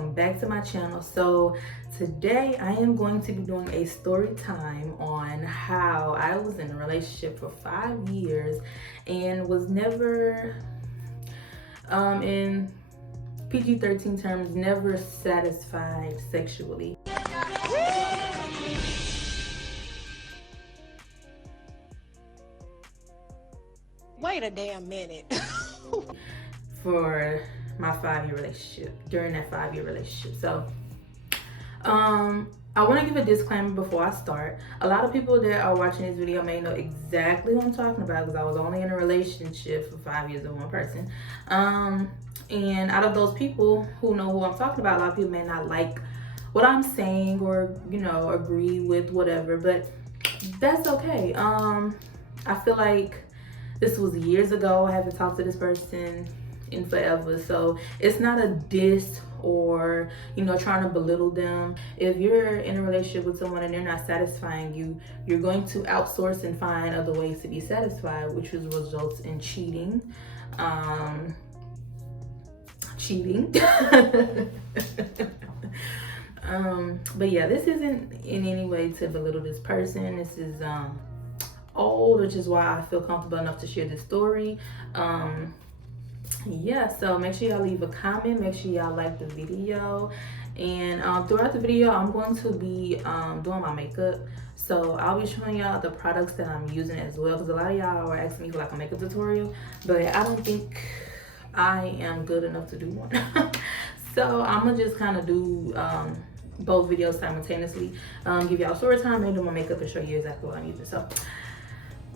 welcome back to my channel. So today I am going to be doing a story time on how I was in a relationship for 5 years and was never in PG-13 terms, never satisfied sexually. Wait a damn minute. For my 5-year relationship, during that 5-year relationship. So I want to give a disclaimer before I start. A lot of people that are watching this video may know exactly what I'm talking about because I was only in a relationship for 5 years with one person. And out of those people who know who I'm talking about, a lot of people may not like what I'm saying or, you know, agree with whatever, but that's okay. I feel like this was years ago. I haven't talked to this person in forever, so it's not a diss or, you know, trying to belittle them. If you're in a relationship with someone and they're not satisfying you, you're going to outsource and find other ways to be satisfied, which results in cheating. But yeah, this isn't in any way to belittle this person. This is old, which is why I feel comfortable enough to share this story. Yeah, so make sure y'all leave a comment, make sure y'all like the video, and throughout the video I'm going to be doing my makeup, so I'll be showing y'all the products that I'm using as well, because a lot of y'all are asking me for like a makeup tutorial, but I don't think I am good enough to do one. So I'm gonna just kind of do both videos simultaneously, give y'all story time and do my makeup and show you exactly what I'm using. So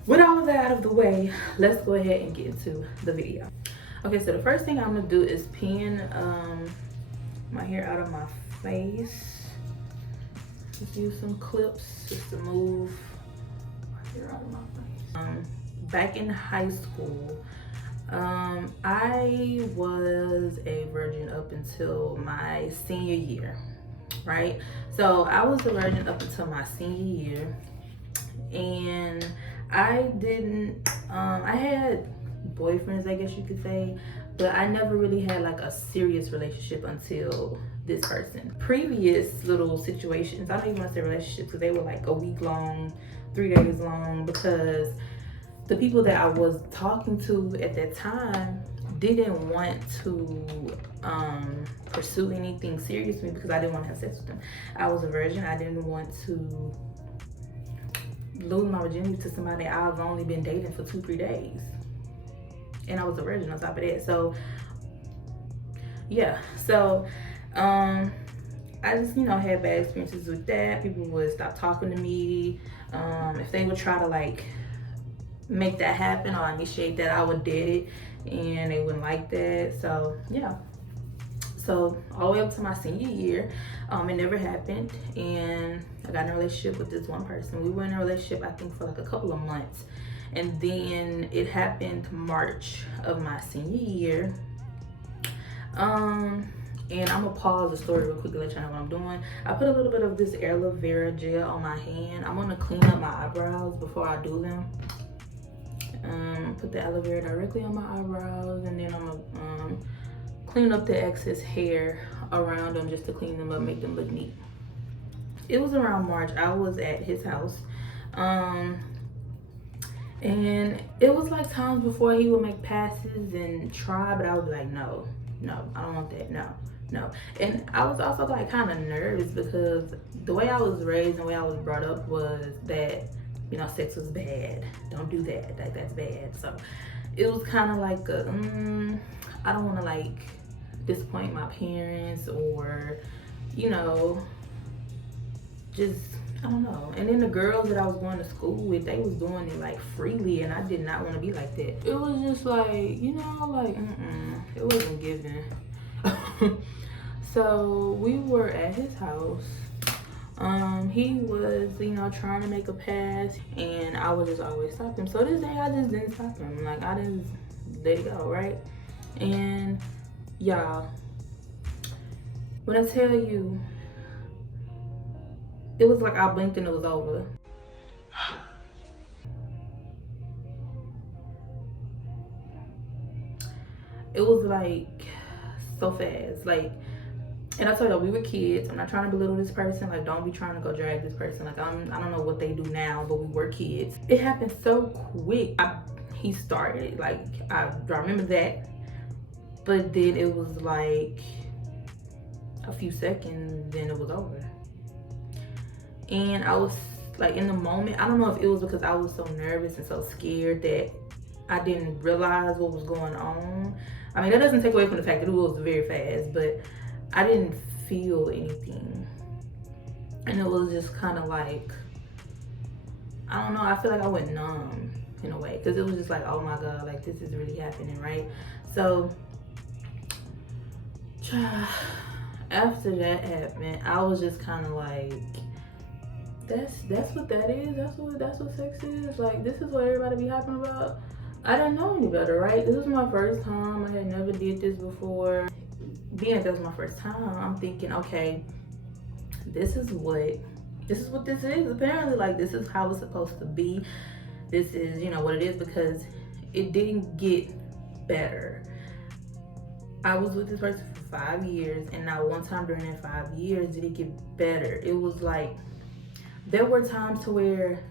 with all of that out of the way, let's go ahead and get into the video. Okay, so the first thing I'm gonna do is pin my hair out of my face. Just use some clips just to move my hair out of my face. Back in high school, I was a virgin up until my senior year, right? So I was a virgin up until my senior year, and I didn't, I had boyfriends, I guess you could say, but I never really had like a serious relationship until this person. Previous little situations, I don't even want to say relationships because they were like a week long, 3 days long, because the people that I was talking to at that time didn't want to pursue anything serious with me because I didn't want to have sex with them. I was a virgin. I didn't want to lose my virginity to somebody I've only been dating for 2-3 days, and I was a virgin on top of that. So yeah, so I just, you know, had bad experiences with that. People would stop talking to me. If they would try to like make that happen or initiate that, I would did it, and they wouldn't like that. So yeah, so all the way up to my senior year, it never happened, and I got in a relationship with this one person. We were in a relationship, I think, for like a couple of months, and then it happened March of my senior year. And I'm gonna pause the story real quick to let you know what I'm doing. I put a little bit of this aloe vera gel on my hand. I'm gonna clean up my eyebrows before I do them. Put the aloe vera directly on my eyebrows, and then I'm gonna clean up the excess hair around them just to clean them up, make them look neat. It was around March. I was at his house, and it was like times before he would make passes and try, but I would be like, no, I don't want that, no. And I was also like kind of nervous because the way I was raised and the way I was brought up was that, you know, sex was bad. Don't do that. Like, that's bad. So it was kind of like I don't want to like disappoint my parents or, you know, just, I don't know. And then the girls that I was going to school with, they was doing it like freely, and I did not want to be like that. It was just like, you know, like it wasn't given. So we were at his house. He was, you know, trying to make a pass, and I would just always stop him. So this day I just didn't stop him. Like, I just let it go, right? And y'all, when I tell you, it was like I blinked and it was over. It was like so fast. Like, And I told you we were kids. I'm not trying to belittle this person. Like, don't be trying to go drag this person. Like, I don't know what they do now, but we were kids. It happened so quick. He started. Like, I remember that. But then it was like a few seconds, then it was over. And I was like, in the moment, I don't know if it was because I was so nervous and so scared that I didn't realize what was going on. I mean, that doesn't take away from the fact that it was very fast, but I didn't feel anything. And it was just kind of like, I don't know, I feel like I went numb in a way, because it was just like, oh my God, like, this is really happening, right? So after that happened, I was just kind of like, that's what that is. That's what sex is. Like, this is what everybody be hyping about. I didn't know any better, right? This was my first time. I had never did this before. Being that was my first time, I'm thinking, okay, this is what this is. Apparently, like, this is how it's supposed to be. This is, what it is, because it didn't get better. I was with this person for 5 years, and not one time during that 5 years did it get better. It was like, there were times to where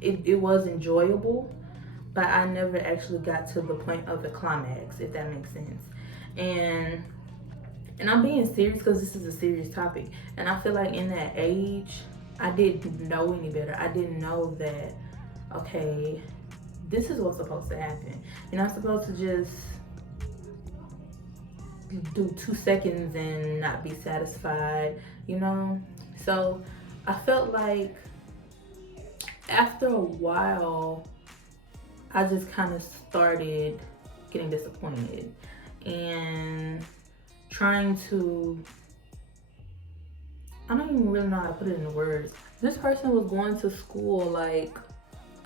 it was enjoyable, but I never actually got to the point of the climax, if that makes sense. And I'm being serious because this is a serious topic. And I feel like in that age, I didn't know any better. I didn't know that, okay, this is what's supposed to happen. You're not supposed to just do 2 seconds and not be satisfied, So I felt like after a while, I just kind of started getting disappointed and trying to, I don't even really know how to put it into words. This person was going to school like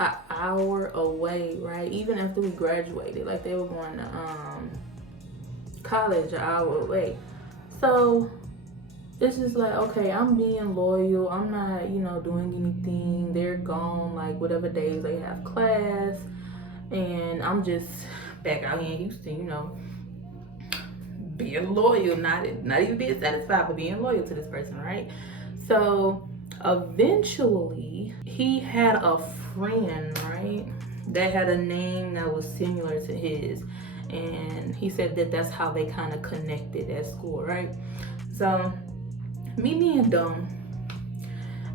an hour away, right? Even after we graduated, like, they were going to college an hour away. So it's just like, okay, I'm being loyal. I'm not, doing anything. They're gone, like, whatever days they have class. And I'm just back out here in Houston, being loyal, not even being satisfied, but being loyal to this person, right? So eventually, he had a friend, right, that had a name that was similar to his. And he said that that's how they kind of connected at school, right? So me being dumb,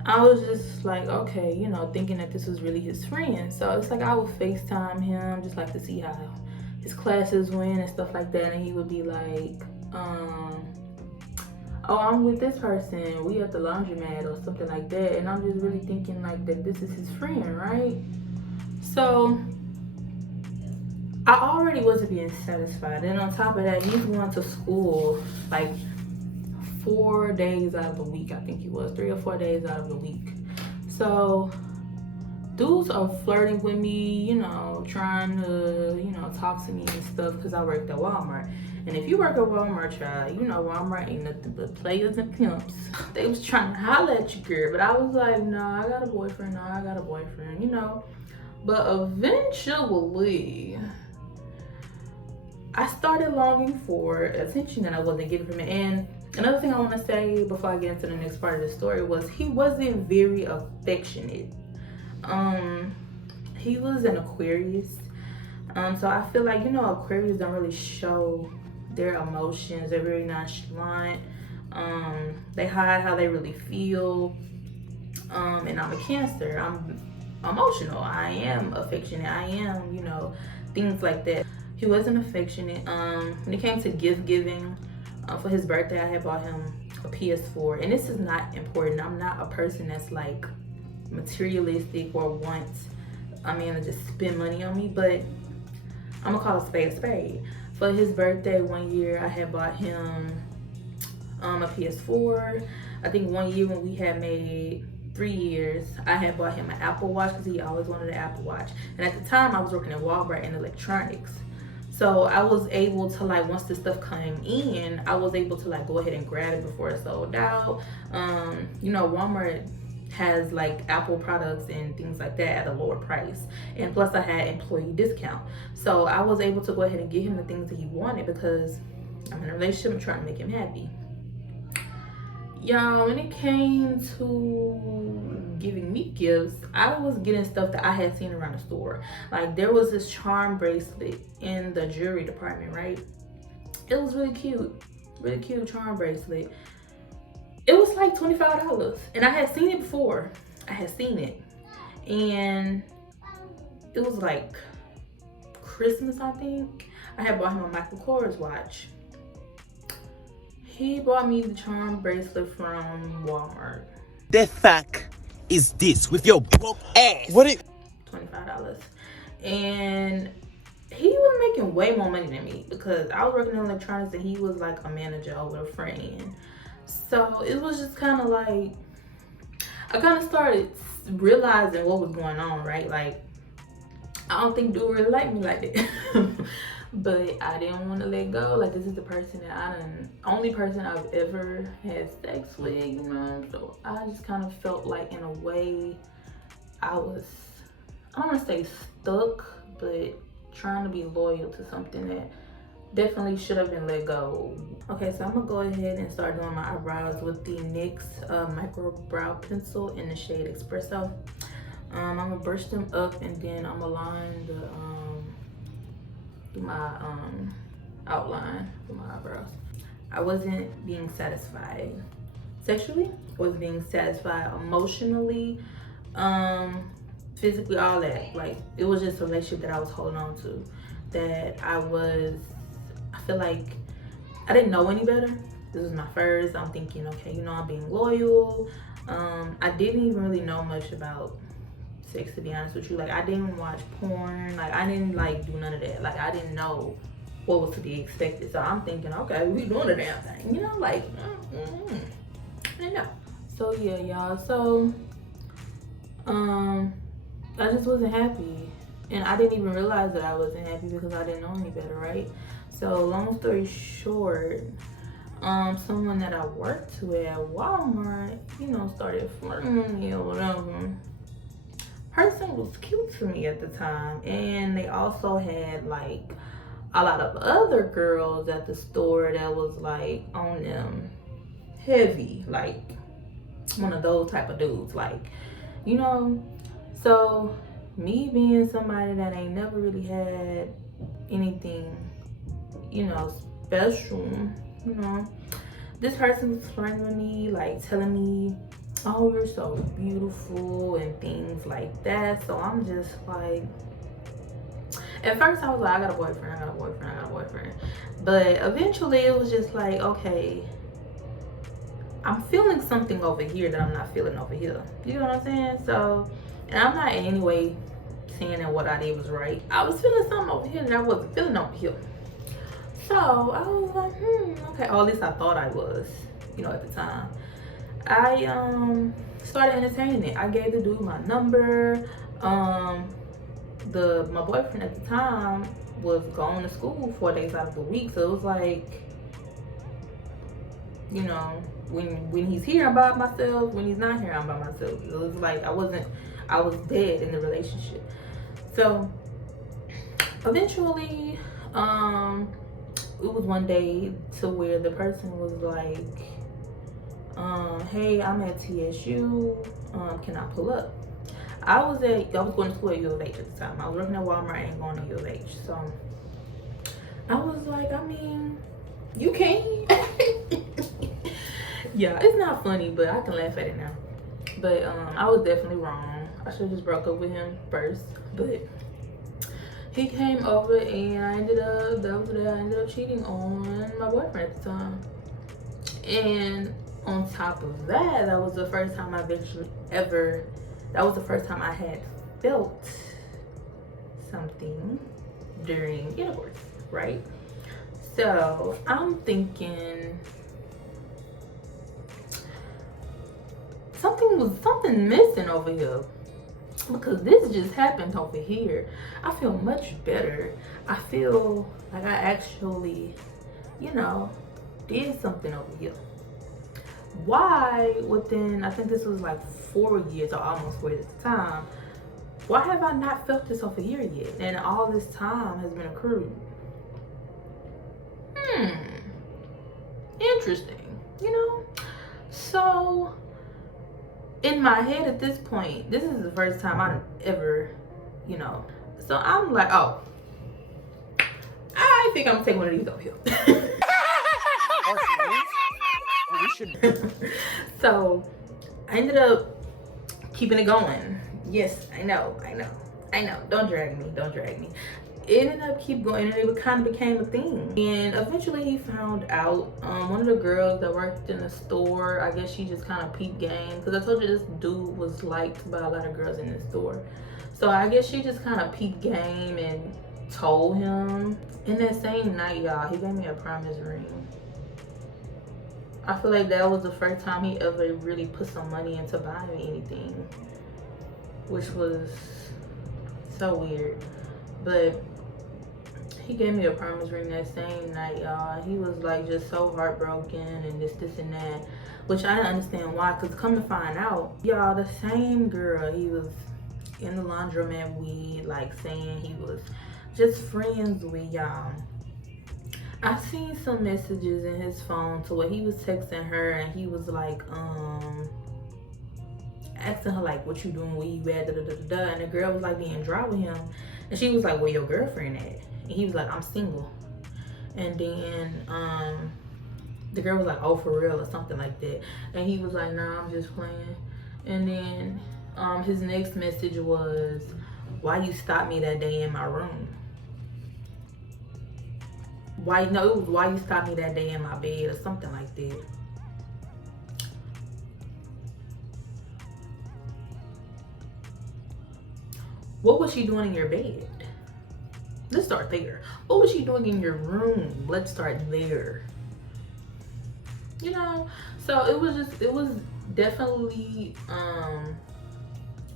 I was just like, okay, thinking that this was really his friend. So it's like I would FaceTime him just like to see how his classes went and stuff like that. And he would be like, oh, I'm with this person. We at the laundromat or something like that. And I'm just really thinking like that this is his friend, right? So I already wasn't being satisfied. And on top of that, he's going to school like 4 days out of the week. I think he was 3 or 4 days out of the week. So dudes are flirting with me, trying to, talk to me and stuff, because I worked at Walmart. And if you work at Walmart, child, Walmart ain't nothing but players and pimps. They was trying to holler at you, girl, but I was like, no, I got a boyfriend. But eventually, I started longing for attention that I wasn't getting from it. And another thing I want to say before I get into the next part of the story was he wasn't very affectionate. He was an Aquarius. So I feel like, Aquarius don't really show their emotions. They're very nonchalant. They hide how they really feel. And I'm a Cancer. I'm emotional. I am affectionate. I am, things like that. He wasn't affectionate. When it came to gift giving, for his birthday, I had bought him a PS4. And this is not important. I'm not a person that's like materialistic or wants a man to just spend money on me, but I'm gonna call a spade a spade. For his birthday one year, I had bought him a PS4. I think one year when we had made 3 years, I had bought him an Apple Watch because he always wanted an Apple Watch. And at the time, I was working at Walmart in electronics. So I was able to, like, once the stuff came in, I was able to, like, go ahead and grab it before it sold out. Walmart has, like, Apple products and things like that at a lower price. And plus, I had employee discount. So I was able to go ahead and get him the things that he wanted because I'm in a relationship. I'm trying to make him happy. Y'all, when it came to giving me gifts, I was getting stuff that I had seen around the store. Like, there was this charm bracelet in the jewelry department, right? It was really cute charm bracelet. It was like $25, and I had seen it before. I had seen it, and it was like Christmas, I think. I had bought him a Michael Kors watch. He bought me the charm bracelet from Walmart. The fuck is this with your broke ass? What it? $25. And he was making way more money than me because I was working in electronics and he was like a manager over a friend. So it was just kind of like, I kind of started realizing what was going on, right? Like, I don't think dude really liked me like that. But I didn't want to let go. Like, this is the person that only person I've ever had sex with, you know? So I just kind of felt like, in a way, I don't want to say stuck, but trying to be loyal to something that definitely should have been let go. Okay, so I'm gonna go ahead and start doing my eyebrows with the NYX micro brow pencil in the shade Espresso. I'm gonna brush them up, and then I'm gonna line my outline for my eyebrows. I wasn't being satisfied sexually, wasn't being satisfied emotionally, physically, all that. Like, it was just a relationship that I was holding on to, that I feel like I didn't know any better. This was my first. I'm thinking, okay, you know, I'm being loyal. I didn't even really know much about sex, to be honest with you. Like, I didn't watch porn. Like, I didn't like do none of that. Like, I didn't know what was to be expected. So I'm thinking, okay, we doing the damn thing, you know? Like, I didn't know. So yeah, y'all. So I just wasn't happy, and I didn't even realize that I wasn't happy because I didn't know any better, right? So long story short, someone that I worked with at Walmart, you know, started flirting with me or whatever. Person was cute to me at the time, and they also had like a lot of other girls at the store that was like on them heavy, like one of those type of dudes, like, you know. So me being somebody that ain't never really had anything, you know, special, you know, this person was flirting with me, like telling me, oh, you're so beautiful and things like that. So I'm just like, at first I was like, I got a boyfriend. But eventually it was just like, okay, I'm feeling something over here that I'm not feeling over here. You know what I'm saying? So, and I'm not in any way saying that what I did was right. I was feeling something over here that I wasn't feeling over here. So I was like, okay. Or at least I thought I was, you know, at the time. I started entertaining it. I gave the dude my number. My boyfriend at the time was going to school 4 days out of the week, so it was like, you know, when he's here I'm by myself, when he's not here I'm by myself. It was like I was dead in the relationship. So eventually, it was one day to where the person was like, hey, I'm at TSU, can I pull up? I was going to school at U of H at the time. I was working at Walmart and going to U of H. So I was like, I mean, you can. Yeah, it's not funny, but I can laugh at it now. But I was definitely wrong. I should have just broke up with him first. But he came over, and I ended up cheating on my boyfriend at the time. And on top of that, that was the first time I had felt something during intercourse, right? So I'm thinking something missing over here, because this just happened over here. I feel much better. I feel like I actually, you know, did something over here. Why within, I think this was like 4 years, or almost 4 years at the time, why have I not felt this over here yet? And all this time has been accrued. Interesting, you know? So in my head at this point, this is the first time I ever, you know. So I'm like, oh, I think I'm gonna take one of these over here. So I ended up keeping it going. Yes, I know. Don't drag me. It ended up keep going, and it kind of became a thing. And eventually he found out. One of the girls that worked in the store, I guess she just kind of peeped game, because I told you this dude was liked by a lot of girls in the store. So I guess she just kind of peeped game and told him. In that same night, y'all, he gave me a promise ring. I feel like that was the first time he ever really put some money into buying me anything, which was so weird. But he gave me a promise ring that same night, y'all. He was like just so heartbroken and this and that, which I didn't understand why, because come to find out, y'all, the same girl he was in the laundromat with, like saying he was just friends with, y'all. I seen some messages in his phone to where he was texting her and he was like asking her like, what you doing, where you at, and the girl was like being dry with him, and she was like, where your girlfriend at? And he was like, I'm single. And then the girl was like, oh, for real, or something like that. And he was like, nah, I'm just playing. And then his next message was, why you stopped me that day in my room? It was why you stopped me that day in my bed, or something like that. What was she doing in your bed? Let's start there. What was she doing in your room? Let's start there. You know, so it was definitely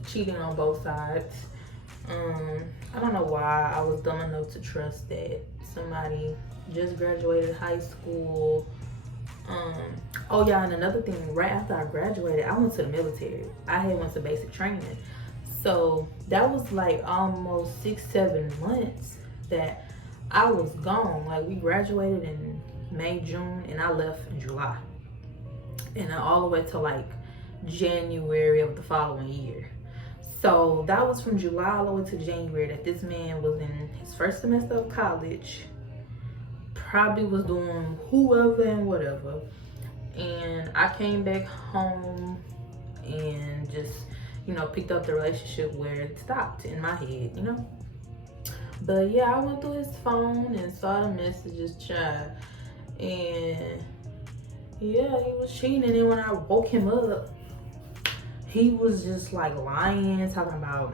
cheating on both sides. I don't know why I was dumb enough to trust that somebody just graduated high school. Oh yeah, and another thing, right after I graduated, I went to the military. I had went to basic training. So that was like almost 6-7 months that I was gone. Like we graduated in May, June, and I left in July. And all the way to like January of the following year. So that was from July all the way to January that this man was in his first semester of college. Probably was doing whoever and whatever. And I came back home and just, you know, picked up the relationship where it stopped in my head, you know. But yeah, I went through his phone and saw the messages, child. And yeah, he was cheating. And then when I woke him up, he was just like lying, talking about,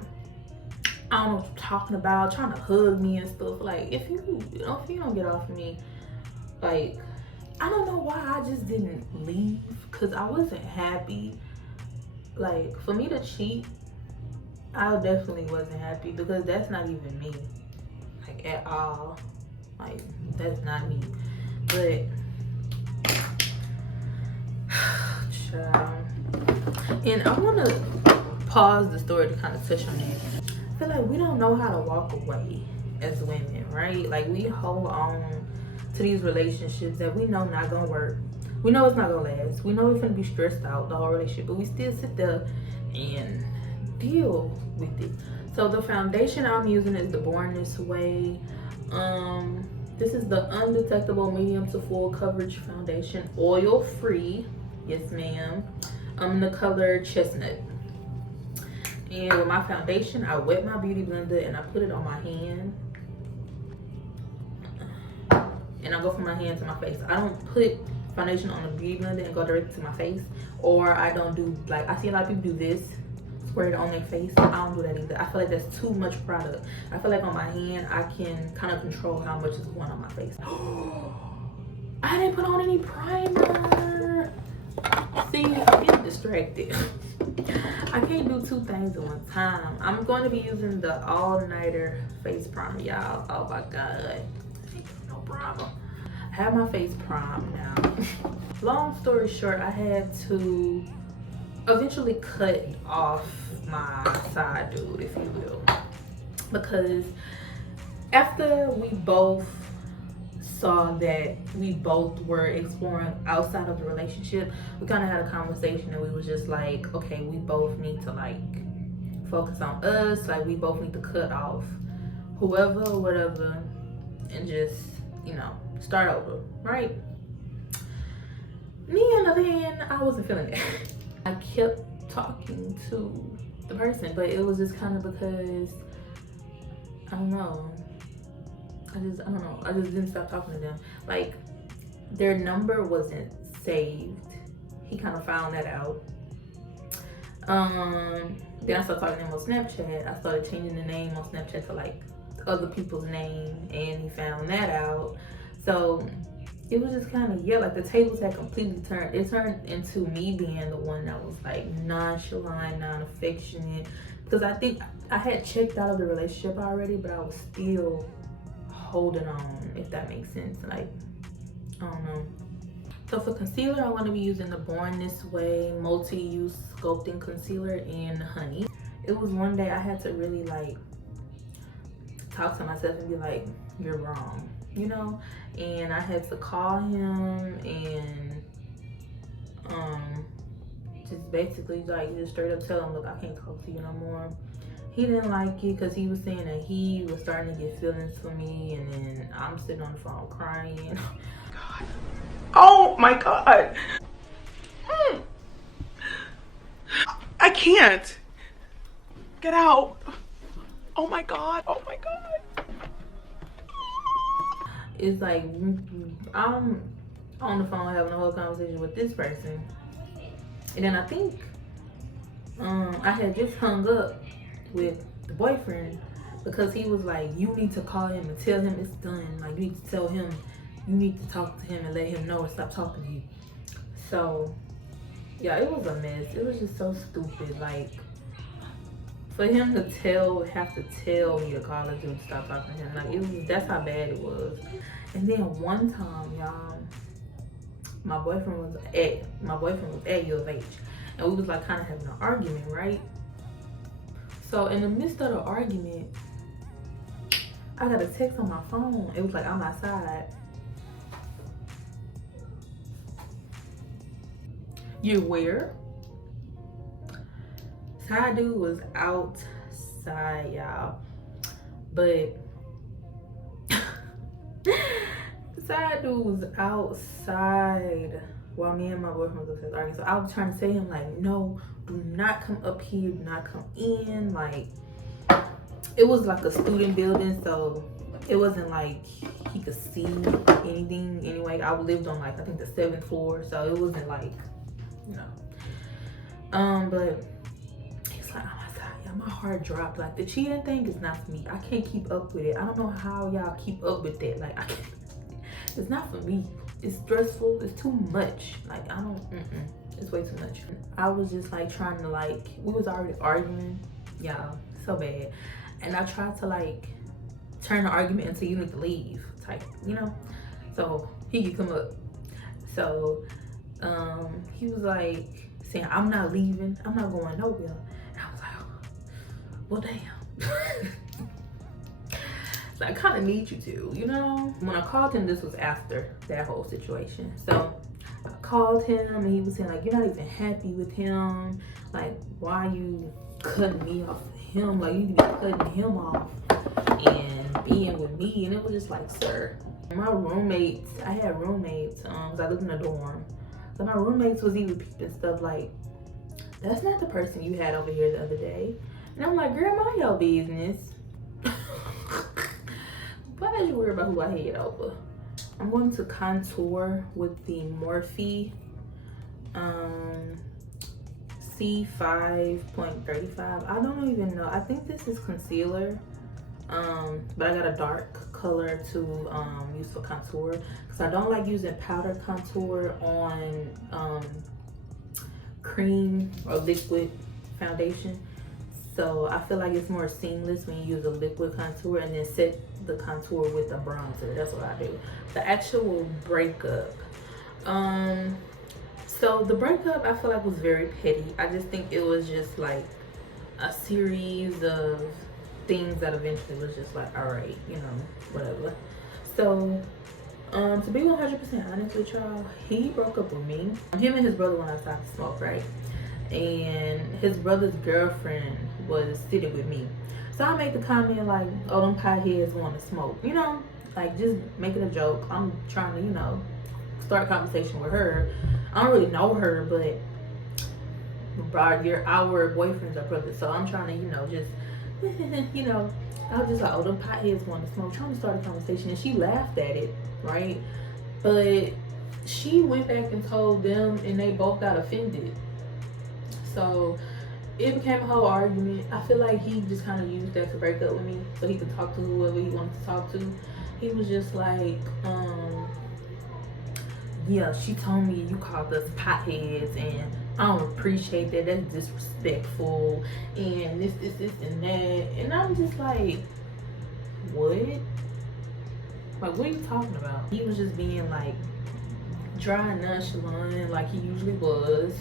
I don't know what you're talking about, trying to hug me and stuff. Like, if you don't get off of me, like, I don't know why I just didn't leave, because I wasn't happy. Like, for me to cheat, I definitely wasn't happy, because that's not even me, like, at all. Like, that's not me. But child. And I want to pause the story to kind of touch on that. I feel like we don't know how to walk away as women, right? Like, we hold on to these relationships that we know not gonna work. We know it's not gonna last. We know we're gonna be stressed out the whole relationship, but we still sit there and deal with it. So the foundation I'm using is the Born This Way. This is the undetectable medium to full coverage foundation, oil free. Yes, ma'am. I'm in the color chestnut. And with my foundation, I wet my beauty blender and I put it on my hand. And I go from my hand to my face. I don't put foundation on the beauty blender and go directly to my face. Or I don't do, like, I see a lot of people do this, squirt it on their face. I don't do that either. I feel like that's too much product. I feel like on my hand, I can kind of control how much is going on my face. I didn't put on any primer. See, I'm getting distracted. I can't do two things at one time. I'm going to be using the all-nighter face primer, y'all. Oh my god. No problem. I have my face primed now. Long story short, I had to eventually cut off my side dude, if you will. Because after we both saw that we both were exploring outside of the relationship, we kind of had a conversation and we was just like, okay, we both need to like focus on us. Like we both need to cut off whoever or whatever and just, you know, start over, right? Me on the other hand, I wasn't feeling it. I kept talking to the person, but it was just kind of because I don't know. I just didn't stop talking to them. Like their number wasn't saved. He kind of found that out. Then I started talking to him on Snapchat. I started changing the name on Snapchat to like other people's name, and he found that out. So it was just kind of, yeah, like the tables had completely turned. It turned into me being the one that was like nonchalant, non-affectionate, because I think I had checked out of the relationship already, but I was still holding on, if that makes sense. Like, I don't know. So for concealer, I want to be using the Born This Way multi-use sculpting concealer in Honey. It was one day I had to really like talk to myself and be like, you're wrong, you know? And I had to call him and just basically like just straight up tell him, look, I can't talk to you no more. He didn't like it because he was saying that he was starting to get feelings for me, and then I'm sitting on the phone crying. God. Oh my God. I can't. Get out. Oh my God. Oh my God. It's like I'm on the phone having a whole conversation with this person, and then I think I had just hung up with the boyfriend because he was like, you need to call him and tell him it's done. Like you need to tell him, you need to talk to him and let him know and stop talking to you. So yeah, it was a mess. It was just so stupid. Like for him to have to tell me to call him to stop talking to him. Like it was, that's how bad it was. And then one time, y'all, my boyfriend was at U of H, and we was like kind of having an argument, right? So in the midst of the argument, I got a text on my phone. It was like, I'm outside. You where? Side dude was outside, y'all. But side dude was outside while me and my boyfriend was upstairs arguing. So I was trying to tell him like, no, do not come up here, do not come in. Like it was like a student building, so it wasn't like he could see anything anyway. I lived on like I think the 7th floor, so it wasn't like, you know. But he's like, oh my God, yeah, my heart dropped. Like the cheating thing is not for me. I can't keep up with it. I don't know how y'all keep up with that. Like I can't, it's not for me. It's stressful. It's too much. Like I don't. It's way too much. I was just like trying to like. We was already arguing, y'all, so bad, and I tried to like turn the argument into you need to leave type, you know, so he could come up. So he was like saying, I'm not leaving. I'm not going nowhere. And I was like, oh, well, damn. So I kind of need you to, you know. When I called him, this was after that whole situation. So I called him and he was saying like, you're not even happy with him. Like, why are you cutting me off of him? Like, you need to be cutting him off and being with me. And it was just like, sir. My roommates, I had roommates, cause I lived in a dorm. So my roommates was even peeping stuff like, that's not the person you had over here the other day. And I'm like, girl, mind your business. Why did you worry about who I had over? I'm going to contour with the Morphe C5.35. I don't even know. I think this is concealer. But I got a dark color to use for contour because I don't like using powder contour on cream or liquid foundation. So I feel like it's more seamless when you use a liquid contour and then set the contour with a bronzer. That's what I do. The actual breakup. So the breakup I feel like was very petty. I just think it was just like a series of things that eventually was just like, all right, you know, whatever. So To be 100% honest with y'all, he broke up with me. Him and his brother went outside to smoke, right? And his brother's girlfriend was sitting with me. So I make the comment like, oh, them potheads want to smoke. You know, like just making a joke. I'm trying to, you know, start a conversation with her. I don't really know her, but our boyfriends are brothers. So I'm trying to, you know, just, you know, I was just like, oh, them potheads want to smoke. Trying to start a conversation. And she laughed at it, right? But she went back and told them and they both got offended. So it became a whole argument. I feel like he just kind of used that to break up with me so he could talk to whoever he wanted to talk to. He was just like, yeah, she told me you called us potheads and I don't appreciate that. That's disrespectful and this, and that. And I'm just like, what? Like, what are you talking about? He was just being like dry and nonchalant like he usually was.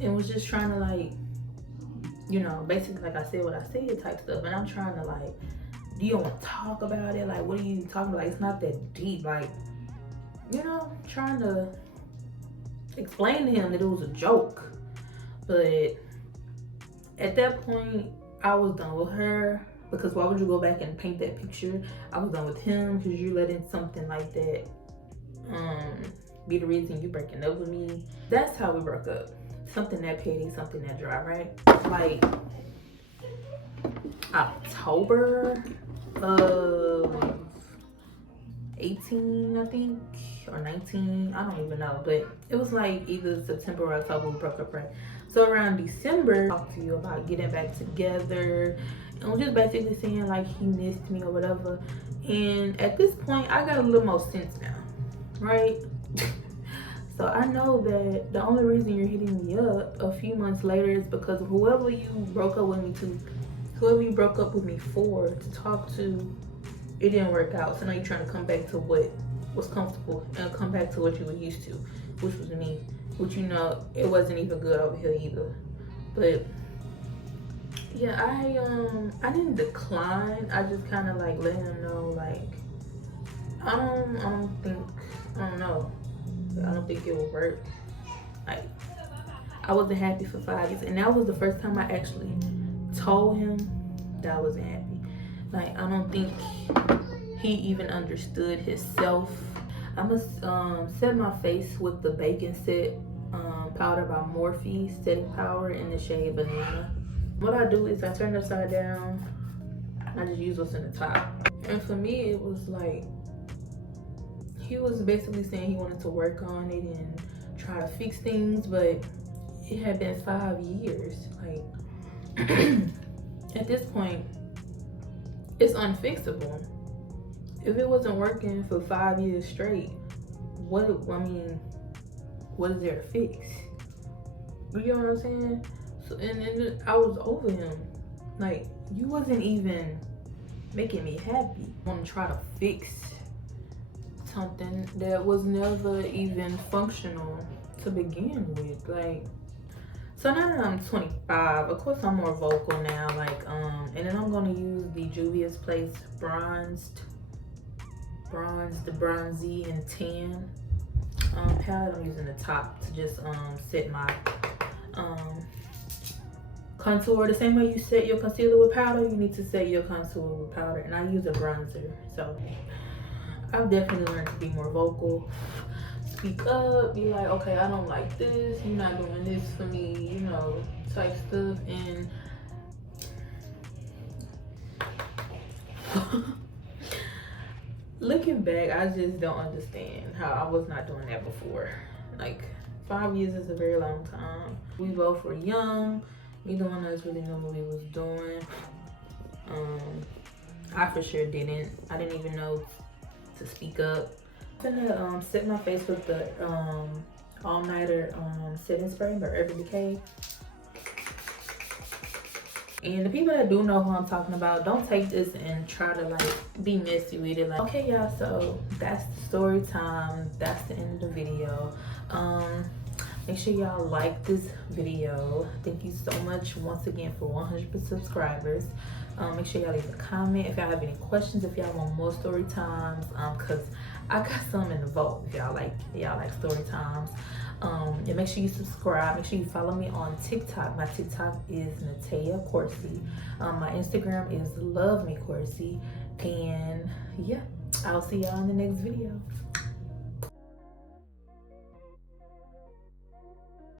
And was just trying to like, you know, basically like I said what I said type stuff. And I'm trying to like, do you want to talk about it? Like, what are you talking about? Like, it's not that deep. Like, you know, trying to explain to him that it was a joke. But at that point, I was done with her. Because why would you go back and paint that picture? I was done with him because you're letting something like that be the reason you breaking up with me. That's how we broke up. Something that petty, something that dry, right? Like October of 18, I think, or 19, I don't even know, but it was like either September or October we broke up, right? So around December, I talked to you about getting back together and was just basically saying like he missed me or whatever. And at this point, I got a little more sense now, right? So I know that the only reason you're hitting me up a few months later is because of whoever you broke up with me for to talk to, it didn't work out. So now you're trying to come back to what was comfortable and come back to what you were used to, which was me, which, you know, it wasn't even good over here either. But yeah, I didn't decline. I just kind of like let him know like I don't know. I don't think it will work. Like, I wasn't happy for 5 years, and that was the first time I actually told him that I wasn't happy. Like, I don't think he even understood himself. I must set my face with the Bacon Set powder by Morphe setting powder in the shade Banana. What I do is I turn it upside down. I just use what's in the top. And for me, it was like, he was basically saying he wanted to work on it and try to fix things, but it had been 5 years. Like, at this point, it's unfixable. If it wasn't working for 5 years straight, what is there to fix? You get what I'm saying? So, and then I was over him. Like, you wasn't even making me happy. I want to try to fix something that was never even functional to begin with. Like, so now that I'm 25, of course I'm more vocal now. Like, and then I'm gonna use the Juvia's Place the bronzy and tan palette. I'm using the top to just set my contour. The same way you set your concealer with powder, you need to set your contour with powder. And I use a bronzer, so I've definitely learned to be more vocal, speak up, be like, okay, I don't like this, you're not doing this for me, you know, type stuff. And looking back, I just don't understand how I was not doing that before. Like, 5 years is a very long time. We both were young. Neither one of us really knew what we was doing. I for sure didn't. I didn't even know to speak up. I'm gonna set my face with the All Nighter setting spray by Urban Decay. And the people that do know who I'm talking about, don't take this and try to like be messy with it. Like, okay, y'all, so that's the story time. That's the end of the video. Make sure y'all like this video. Thank you so much once again for 100 subscribers. Make sure y'all leave a comment if y'all have any questions, if y'all want more story times, because I got some in the vote if y'all like story times. And make sure you subscribe. Make sure you follow me on TikTok. My TikTok is Natea Corsi. My Instagram is Love Me Corsi. And yeah, I'll see y'all in the next video.